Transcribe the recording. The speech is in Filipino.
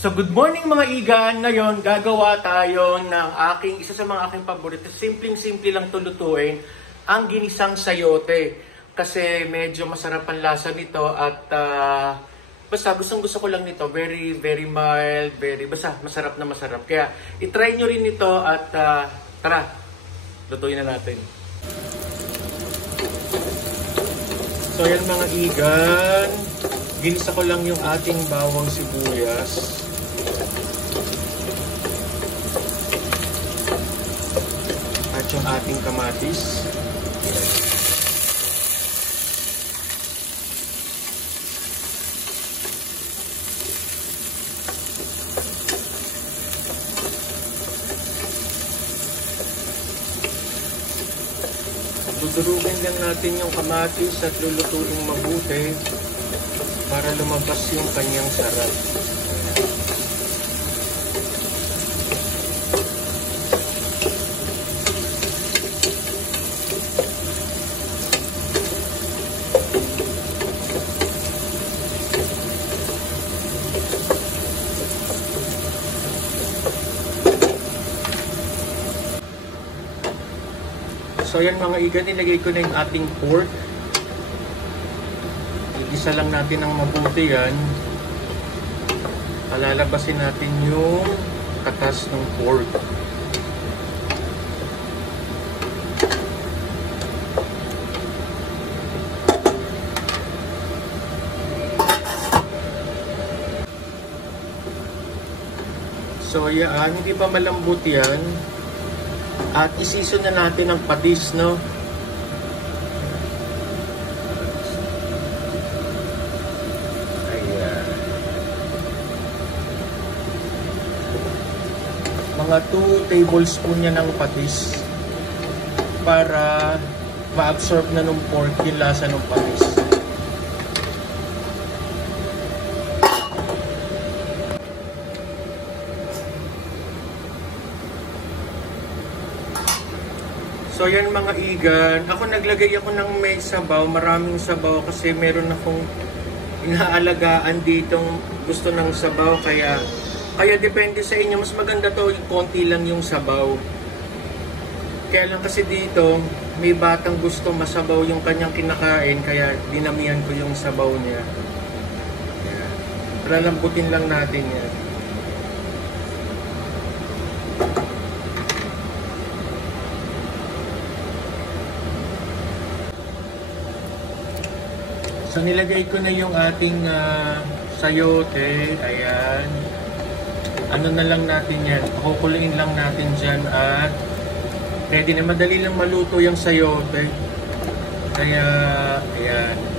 So good morning mga igan. Ngayon gagawa tayo ng isa sa mga aking paborito. Simpleng-simple lang tulutuin ang ginisang sayote. Kasi medyo masarap ang lasa nito at basta gustong-gusto ko lang nito. Very mild, basta masarap na masarap. Kaya itry nyo rin ito at tara, lutuin na natin. So yan mga igan, ginisa ko lang yung ating bawang sibuyas. At yung ating kamatis. Dudurugin lang natin yung kamatis at lulutuin mabuti para lumabas yung kanyang sarap. So yan mga igan, nilagay ko na yung ating pork. Igisa lang natin ng mabuti yan. Palalabasin natin yung katas ng pork. So yan, hindi pa malambot yan. At isison na natin ang patis, no? Ayan. Mga 2 tablespoon yan ng patis para ma-absorb na ng pork yung lasa ng patis. So yan mga igan, naglagay ako ng may sabaw, maraming sabaw kasi meron akong inaalagaan ditong gusto ng sabaw, kaya depende sa inyo, mas maganda to yung konti lang yung sabaw. Kaya lang kasi dito, may batang gusto masabaw yung kanyang kinakain, kaya dinamihan ko yung sabaw niya. Yan. Lalambutin lang natin yan. So nilagay ko na yung ating sayote. Ayan. Ano na lang natin yan. Kukuloyin lang natin dyan at ready na. Madali lang maluto yung sayote. Kaya, ayan.